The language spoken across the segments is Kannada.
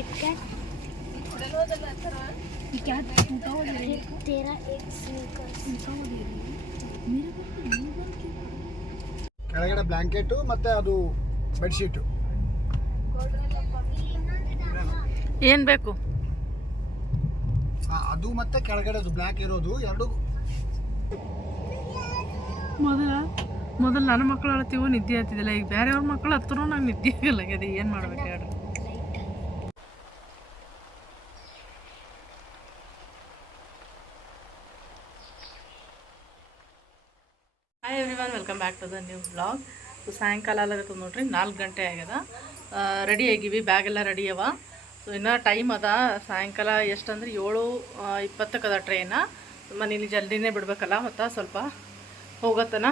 किटकैट क्या टूटा हुआ दे रही है तेरा एक स्नीकर्स टूटा हुआ दे रही है मेरे को तो नहीं बन के ಕೆಳಗಡೆ ಬ್ಲ್ಯಾಂಕೆಟು ಮತ್ತೆ ಅದು ಬೆಡ್ಶೀಟು ಏನು ಬೇಕು ಅದು ಮತ್ತೆ ಕೆಳಗಡೆ ಅದು ಬ್ಲ್ಯಾಕ್ ಇರೋದು ಎರಡು ಮೊದಲ ಮೊದಲು ನನ್ನ ಮಕ್ಕಳು ಅಳ್ತೀವೋ ನಿದ್ದೆ ಆಗ್ತಿದ್ದಿಲ್ಲ ಈಗ ಬೇರೆಯವ್ರ ಮಕ್ಕಳು ಹತ್ತಿರ ನಂಗೆ ನಿದ್ದೆ ಆಗಲಾಗ್ಯದ ಏನು ಮಾಡ್ಬೇಕು ಹೇಳ್ರಿ Hi everyone welcome back to the new blog so ಸಾಯಂಕಾಲ ಆಗತ್ತೆ ನೋಡ್ರಿ, ನಾಲ್ಕು ಗಂಟೆ ಆಗ್ಯದ. ರೆಡಿ ಆಗಿವಿ ಬ್ಯಾಗ್ ಎಲ್ಲ ರೆಡಿ ಅವ. ಸೊ ಇನ್ನೂ ಟೈಮ್ ಅದ, ಸಾಯಂಕಾಲ ಎಷ್ಟಂದ್ರೆ ಏಳು ಇಪ್ಪತ್ತಕ್ಕೆ ಅದ ಟ್ರೈನ ಮನೇಲಿ ಜಲ್ದಿನೇ ಬಿಡಬೇಕಲ್ಲ ಮತ್ತು ಸ್ವಲ್ಪ ಹೋಗತ್ತನ.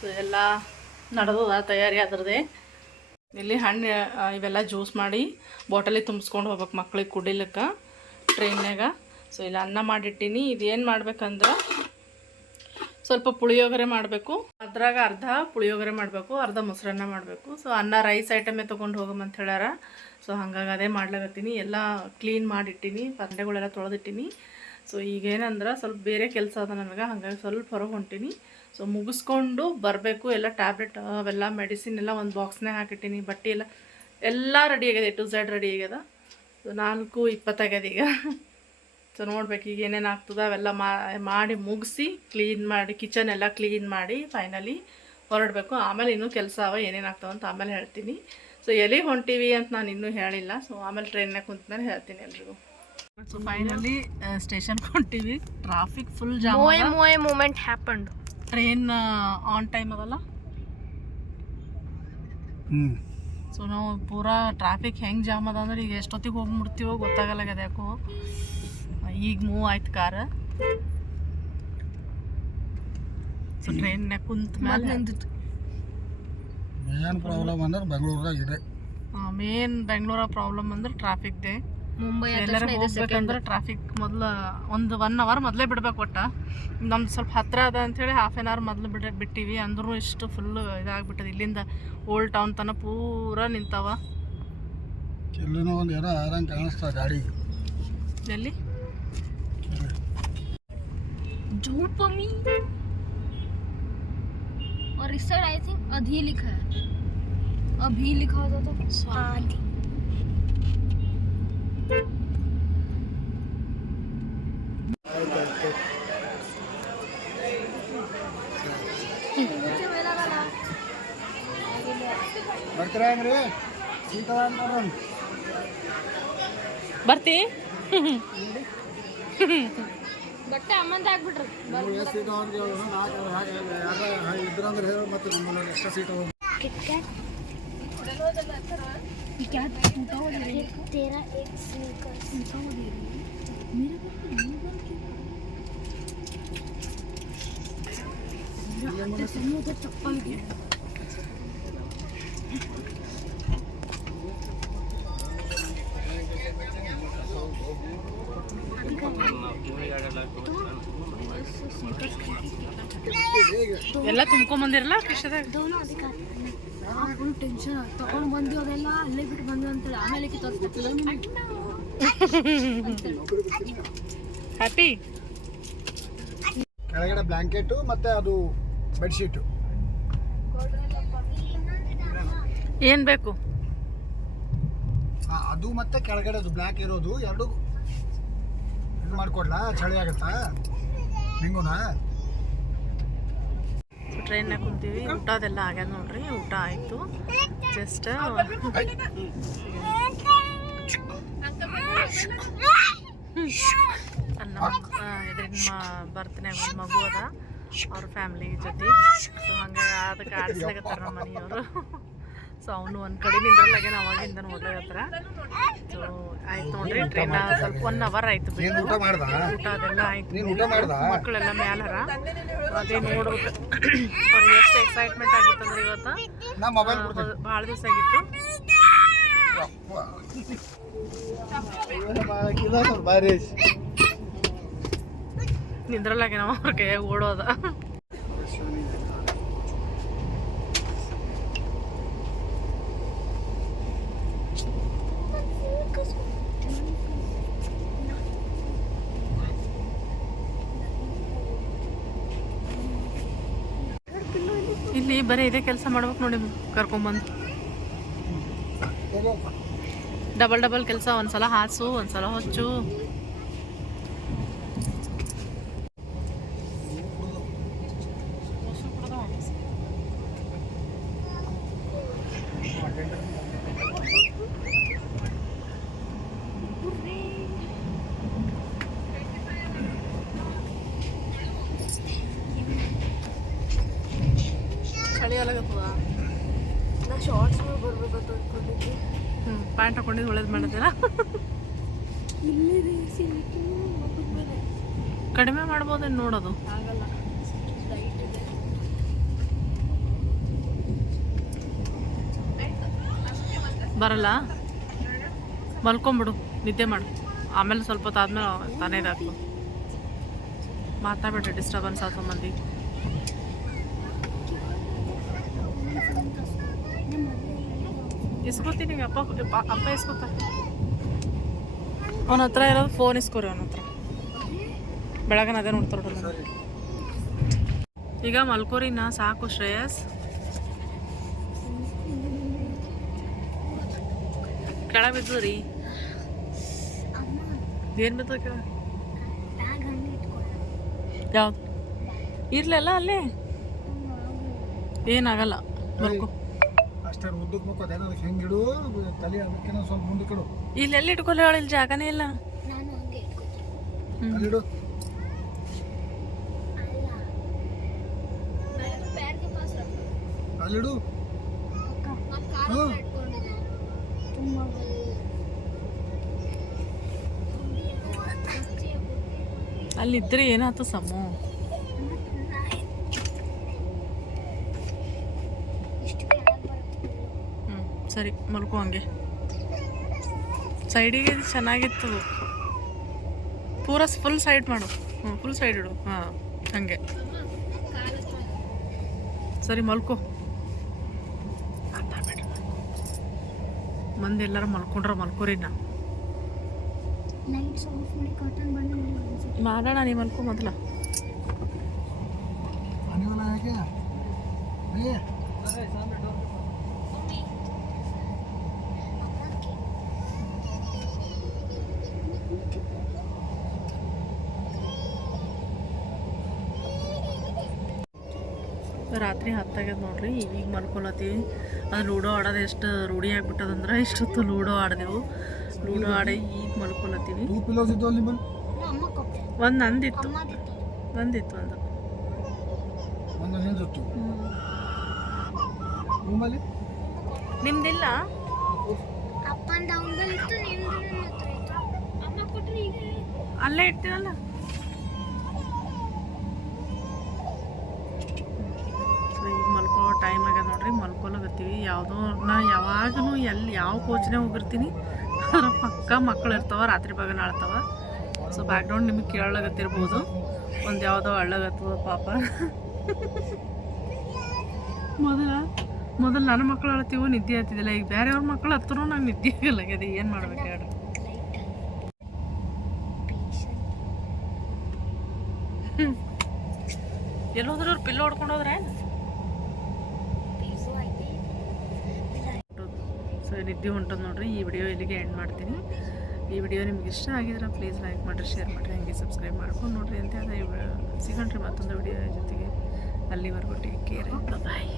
ಸೊ ಎಲ್ಲ ನಡೆದದ, ತಯಾರಿ ಅದರದೇ ಇಲ್ಲಿ ಹಣ್ಣು ಇವೆಲ್ಲ ಜ್ಯೂಸ್ ಮಾಡಿ ಬಾಟಲಿ ತುಂಬಿಸ್ಕೊಂಡು ಹೋಗ್ಬೇಕು ಮಕ್ಳಿಗೆ ಕುಡಿಲಿಕ್ಕೆ ಟ್ರೈನ್ಯಾಗ ಸೊ ಇಲ್ಲಿ ಅನ್ನ ಮಾಡಿಟ್ಟಿನಿ. ಇದೇನು ಮಾಡ್ಬೇಕಂದ್ರೆ ಸ್ವಲ್ಪ ಪುಳಿಯೋಗರೆ ಮಾಡಬೇಕು. ಅದ್ರಾಗ ಅರ್ಧ ಪುಳಿಯೋಗರೆ ಮಾಡಬೇಕು, ಅರ್ಧ ಮೊಸರನ್ನ ಮಾಡಬೇಕು. ಸೊ ಅನ್ನ ರೈಸ್ ಐಟಮೇ ತೊಗೊಂಡು ಅಂತ ಹೇಳ್ಯಾರ. ಸೊ ಹಾಗಾಗಿ ಅದೇ ಮಾಡ್ಲಾಗತ್ತೀನಿ ಎಲ್ಲ ಕ್ಲೀನ್ ಮಾಡಿಟ್ಟಿನಿ ಪಂಡೆಗಳೆಲ್ಲ ತೊಳೆದಿಟ್ಟಿನಿ. ಸೊ ಈಗೇನಂದ್ರೆ ಸ್ವಲ್ಪ ಬೇರೆ ಕೆಲಸ ಅದ ನನಗೆ, ಹಾಗಾಗಿ ಸ್ವಲ್ಪ ಹೊರಗೆ ಹೊಂಟೀನಿ. ಸೊ ಮುಗಿಸ್ಕೊಂಡು ಬರಬೇಕು. ಎಲ್ಲ ಟ್ಯಾಬ್ಲೆಟ್ ಅವೆಲ್ಲ ಮೆಡಿಸಿನ್ ಎಲ್ಲ ಒಂದು ಬಾಕ್ಸ್ನೇ ಹಾಕಿಟ್ಟಿನಿ. ಬಟ್ಟೆ ಎಲ್ಲ ಎಲ್ಲ ರೆಡಿ ಆಗ್ಯದ ಟು ಝೆಡ್ ರೆಡಿ ಆಗ್ಯದ. ಸೊ ನಾಲ್ಕು ಇಪ್ಪತ್ತಾಗ್ಯದ ಈಗ. ಸೊ ನೋಡ್ಬೇಕು ಈಗ ಏನೇನು ಆಗ್ತದೆ ಅವೆಲ್ಲ ಮಾಡಿ ಮುಗಿಸಿ ಕ್ಲೀನ್ ಮಾಡಿ ಕಿಚನ್ ಎಲ್ಲ ಕ್ಲೀನ್ ಮಾಡಿ ಫೈನಲಿ ಹೊರಡಬೇಕು. ಆಮೇಲೆ ಇನ್ನೂ ಕೆಲಸ ಅವ ಏನೇನು ಆಗ್ತಾವ ಅಂತ ಆಮೇಲೆ ಹೇಳ್ತೀನಿ. ಸೊ ಎಲ್ಲಿ ಹೊಂಟಿವಿ ಅಂತ ನಾನು ಇನ್ನೂ ಹೇಳಿಲ್ಲ. ಸೊ ಆಮೇಲೆ ಟ್ರೈನ್ನಾಗ ಕುಂತ್ಮೇಲೆ ಹೇಳ್ತೀನಿ ಎಲ್ರಿಗೂ. So finally station ಹೊಂಟಿವಿ. Traffic full jam moment happened train on time ಅದಲ್ಲ? ಸೊ ನಾವು ಪೂರಾ ಟ್ರಾಫಿಕ್ ಹೆಂಗೆ ಜಾಮ್ ಅದ ಅಂದ್ರೆ ಈಗ ಎಷ್ಟೊತ್ತಿಗೆ ಹೋಗ್ಬಿಡ್ತೀವೋ ಗೊತ್ತಾಗಲ್ಲಾಗ್ಯದ ಯಾಕೋ ಈಗ ಮೂವ್ ಆಯ್ತು ಕಾರ ಟ್ರೈನ್ನಾಗ ಕುಂತ ಮೇಲೆ ಮೇನ್ ಪ್ರಾಬ್ಲಮ್ ಅಂದ್ರೆ ಬೆಂಗಳೂರಾಗ ಇದೆ. ಮೇನ್ ಬೆಂಗಳೂರ ಪ್ರಾಬ್ಲಮ್ ಅಂದ್ರೆ ಟ್ರಾಫಿಕ್ದೇ ಮುಂಬೈ ಎಲ್ಲರೂ ಹೋಗ್ಬೇಕಂದ್ರೆ ಟ್ರಾಫಿಕ್ ಮೊದಲ ಒಂದು ಒನ್ ಅವರ್ ಮೊದಲೇ ಬಿಡ್ಬೇಕು ಒಟ್ಟ. ನಮ್ದು ಸ್ವಲ್ಪ ಹತ್ತಿರ ಅದ ಹೇಳಿ ಹಾಫ್ ಆನ್ ಅವರ್ ಮೊದಲು ಬಿಡ ಬಿಟ್ಟಿವಿ. ಅಂದ್ರೂ ಇಷ್ಟು ಫುಲ್ ಇದಾಗ್ಬಿಟ್ಟದ. ಇಲ್ಲಿಂದ ಓಲ್ಡ್ ಟೌನ್ ತನಕ ಪೂರ ನಿಂತಾವ. ಎಲ್ಲಿ? ಒಂದು ಏನೋ ಆರಂಗೆ ಕಾಣಿಸ್ತಾ ಗಾಡಿ ಎಲ್ಲಿ धूपमी और इस साइड आई थिंक अधी लिखा है अभी लिखा होता तो आधी ಬರ್ತೀರಾ ಹೆಂಗ್ರಿ ಸೀತಳ ಅಂತಾರ ಬರ್ತಿ ಬಟ್ಟೆ ಅಮ್ಮಂದ ಆಗ್ಬಿಟ್ರಿ ಎಷ್ಟು ಸೀಟ್ ಅಂದ್ರೆ ನಾಲ್ಕು ಹಾಗೆ ಯಾರು ಇದ್ರಂದ್ರೆ ಹೇಳಿ ಮತ್ತೆ ನಮ್ಮಲ್ಲಿ ಎಷ್ಟು ಸೀಟ್ किटकैट क्या टूटा हुआ दे रही है तेरा एक स्नीकर्स टूटा हुआ दे रही है मेरे को तो नहीं बन के रात समय तो चप्पल गिर ಎಲ್ಲ ತುಂಬ್ಕೊಂಡ್ಬಂದಿರಲ್ಲ ಕೃಷ್ಣದಾಗ? ಟೆನ್ಷನ್ ತಗೊಂಡು ಬಂದು ಅದೆಲ್ಲ ಅಲ್ಲೇ ಬಿಟ್ಟು ಬಂದು ಅಂತೇಳಿ ಆಮೇಲೆ ಹ್ಯಾಪಿ ಕೆಳಗಡೆ ಬ್ಲ್ಯಾಂಕೆಟು ಮತ್ತೆ ಅದು ಬೆಡ್ಶೀಟು. ಏನು ಬೇಕು? ಅದು ಮತ್ತೆ ಕೆಳಗಡೆ ಅದು ಬ್ಲ್ಯಾಕ್ ಇರೋದು ಎರಡು ಇದು ಮಾಡ್ಕೊಡ್ಲಾ? ಚಳಿ ಆಗುತ್ತಾ? ನಿಂಗುನಾ? ಟ್ರೈನ್ ಕುಂತೀವಿ. ಊಟ ಅದೆಲ್ಲ ಆಗ್ಯದ ನೋಡ್ರಿ. ಊಟ ಆಯಿತು. ಜಸ್ಟ್ ಅನ್ನ ಇದರಿಂದ ಬರ್ತೀನಿ ಒಂದು ಮಗು ಅದ. ಅವ್ರ ಫ್ಯಾಮಿಲಿ ಜೊತೆ. ಸೊ ಹಂಗೆ ಅದಕ್ಕೆ ಆಡಿಸ್ಲಾಗತ್ತಾರ ನಮ್ಮ ಮನೆಯವರು. ಸೊ ಅವನು ಒಂದು ಕಡೆ ನಿಂದ್ರಲ್ಲಾಗ್ಯಾನ ಅವಾಗಿಂದ ನೋಡ್ಲಾಗತ್ತಾರ ಸೊ ಆಯ್ತು ನೋಡ್ರಿ ಟ್ರೈನ್ ಸ್ವಲ್ಪ ಒನ್ ಅವರ್ ಆಯ್ತು ಊಟ ಅದೆಲ್ಲ ಆಯ್ತು ನೀನು ಊಟ ಮಾಡ್ದ? ಮಕ್ಕಳೆಲ್ಲ ಮ್ಯಾಲರ. ಅದೇ ನೋಡ್ಬೇಕು. ಅವ್ರಿಗೆ ಎಷ್ಟು ಎಕ್ಸೈಟ್ಮೆಂಟ್ ಆಗಿತ್ತು ಅಂದ್ರೆ ಇವತ್ತು? ಭಾಳ ದಿವಸ ಆಗಿತ್ತು. ಬಾರಿ ನಿಂದ್ರಲ್ಲಾಗೆ ನಾವು ಅವ್ರ ಕೈಯಾಗ ಓಡೋದ. ಬಂದೀನಿ ಬರೀ ಇದೇ ಕೆಲಸ ಮಾಡ್ಬೇಕು ನೋಡಿ ಕರ್ಕೊಂಬಂದು. ಡಬಲ್ ಡಬಲ್ ಕೆಲಸ ಒಂದ್ಸಲ ಹಾಸು ಒಂದ್ಸಲ ಹೊಚ್ಚು. ಚಳಿ ಅಲಾಗತ್ತದ ನಾ ಶಾರ್ಟ್ಸ್ ಮೇಲೆ ಬರ್ಬೇಕಂತ ಅನ್ಕೊಂಡಿದ್ದೆ. ಹ್ಞೂ ಪ್ಯಾಂಟ್ ಹಾಕೊಂಡಿದ್ದು ಒಳ್ಳೇದು ಮಾಡಿದ್ದೀರಾ ಇಲ್ಲೇ ಕಡಿಮೆ ಮಾಡ್ಬೋದೇನು ನೋಡೋದು? ಆಗಲ್ಲ. ಲೈಟ್ ಇದೆ. ಬರಲ್ಲ? ಮಲ್ಕೊಂಬಿಡು ನಿದ್ದೆ ಮಾಡು. ಆಮೇಲೆ ಸ್ವಲ್ಪ ಹೊತ್ತು ಆದ್ಮೇಲೆ ತಾನೇ ಇದಾಗ್ತು ಮಾತಾಡ್ಬೇಡ ಡಿಸ್ಟರ್ಬೆನ್ಸ್ ಆಗ್ತದೆ ಮಂದಿ ಇಸ್ಕೊತೀನಿ, ಅಪ್ಪ, ಅಪ್ಪ- ಅಪ್ಪ ಇಸ್ಕೊತ ಅವನ ಹತ್ರ ಇರೋದು ಫೋನ್ ಇಸ್ಕೊರಿ ಅವನ ಹತ್ರ. ಬೆಳಗನ ಅದೇ ನೋಡ್ತಾರೆ ಈಗ ಈಗ ಮಲ್ಕೋರಿನ ಸಾಕು ಶ್ರೇಯಸ್. ಕೆಳ ಬಿದ್ದು ರೀ. ಏನು ಬಿದ್ದು ಯಾವ್ದು? ಇರ್ಲಲ್ಲ ಅಲ್ಲೇ? ಏನಾಗಲ್ಲ. ಮಲ್ಕೋ. ಅಷ್ಟೇ ಉದ್ದಕ್ಕೆ ಮುಕ್ಕೋದೇನೋ ಅದಕ್ಕೆ ಹೆಂಗಿಡು ತಲೆ ಅದಕ್ಕೇನೋ ಸ್ವಲ್ಪ ಮುಂದಕ್ಕೆ ಇಡು. ಇಲ್ಲೆಲ್ಲಿ ಇಲ್ಲಿ ಜಾಗನೇ ಇಲ್ಲ. ಹಂಗೆ. ಅಲ್ಲಿಡು ಅಲ್ಲಿದ್ರೆ ಏನಾಯ್ತು ಸಮ್ಮು ಇಷ್ಟು ಕೆಳಗೆ ಬರುತ್ತೆ ಹ್ಞೂ ಸರಿ, ಮಲ್ಕೋ ಹಂಗೆ. ಸೈಡಿಗೆ ಚೆನ್ನಾಗಿತ್ತು. ಪೂರ ಫುಲ್ ಸೈಡ್ ಮಾಡು. ಹ್ಞೂ ಫುಲ್ ಸೈಡ್ ಇಡು. ಹಾಂ, ಹಂಗೆ. ಸರಿ, ಮಲ್ಕೋ. ಮಂದಿ ಎಲ್ಲರೂ ಮಲ್ಕೊಂಡ್ರೆ ಮಲ್ಕೋರಿ ನಾ ಮಾಡೋಣ, ನೀ ಮಲ್ಕೋ ಮೊದಲ. ಅನಿವಲ ಯಾಕೆ ಏ ರಾತ್ರಿ ಹತ್ತಾಗ್ಯದ ನೋಡ್ರಿ ಈಗ ಮಲ್ಕೊಳತ್ತೀವಿ. ಅದು ಲೂಡೋ ಆಡೋದು ಎಷ್ಟು ರೂಢಿ ಆಗ್ಬಿಟ್ಟದಂದ್ರೆ ಇಷ್ಟೊತ್ತು ಲೂಡೋ ಆಡಿದೆವು. ಲೂಡೋ ಆಡಿ ಈಗ ಮಲ್ಕೊಳತ್ತೀವಿ. ಒಂದು ನಂದಿತ್ತು. ನಂದಿತ್ತು ಒಂದಿತ್ತು ಒಂದು ನಿಮ್ದಿಲ್ಲ? ಅಲ್ಲೇ ಡೌನ್ದಲ್ಲಿ ಇತ್ತು ನಿಮ್ದು ನನ್ನ ಹತ್ರ ಇತ್ತು ಅಮ್ಮ ಕೊಟ್ರೆ ಈಗ ಅಲ್ಲೇ ಇಟ್ಟಿರಲ್ಲ ಸೊ ಈಗ ಮಲ್ಕೋ ಟೈಮ್ ಆಗ್ಯದ ನೋಡ್ರಿ ಮಲ್ಕೊಳಗತ್ತೀವಿ ಯಾವುದೋ ನಾ ಯಾವಾಗೂ ಎಲ್ಲಿ ಯಾವ ಕೋಚ್ನೇ ಹೋಗಿರ್ತೀನಿ ಅದ್ರ ಪಕ್ಕ ಮಕ್ಕಳು ಇರ್ತಾವ, ರಾತ್ರಿ ಬಾಗನ ಆಳ್ತಾವ. ಸೊ ಬ್ಯಾಕ್ಗ್ರೌಂಡ್ ನಿಮಗೆ ಕೇಳಲಾಗತ್ತಿರ್ಬೋದು. ಒಂದು ಯಾವುದೋ ಅಳ್ಳಗತ್ತದ ಪಾಪ. ಮೊದಲ, ಮೊದಲು ನನ್ನ ಮಕ್ಕಳು ಅಳ್ತೀವೋ ನಿದ್ದೆ ಆಗ್ತಿದ್ದಿಲ್ಲ ಈಗ ಬೇರೆಯವ್ರ ಮಕ್ಕಳು ಹತ್ತಿರ ನಂಗೆ ನಿದ್ದೆ ಆಗಲ್ಲ. ಆಗ್ಯದ ಏನು ಮಾಡ್ಬೇಕು ಹೇಳ್ರಿ. ಎಲ್ಲೋದ್ರೂ ಅವ್ರು ಪಿಲ್ಲು ಹೊಡ್ಕೊಂಡು ಹೋದ್ರೆ ನಿದ್ದೆ ಹೊಂಟದ ನೋಡ್ರಿ, ಈ ವಿಡಿಯೋ ಇಲ್ಲಿಗೆ ಎಂಡ್ ಮಾಡ್ತೀನಿ. ಈ ವಿಡಿಯೋ ನಿಮ್ಗೆ ಇಷ್ಟ ಆಗಿದ್ರೆ ಪ್ಲೀಸ್ ಲೈಕ್ ಮಾಡಿರಿ ಶೇರ್ ಮಾಡಿರಿ, ಹಂಗೆ ಸಬ್ಸ್ಕ್ರೈಬ್ ಮಾಡ್ಕೊಂಡು ನೋಡ್ರಿ ಅಂತ ಅದೇ ಸಿಗಣ್ರಿ ಮತ್ತೊಂದು ವಿಡಿಯೋ ಜೊತೆಗೆ. ಅಲ್ಲಿವರೆಗೂ ಟೇಕ್ ಕೇರ್ ಬಾಯ್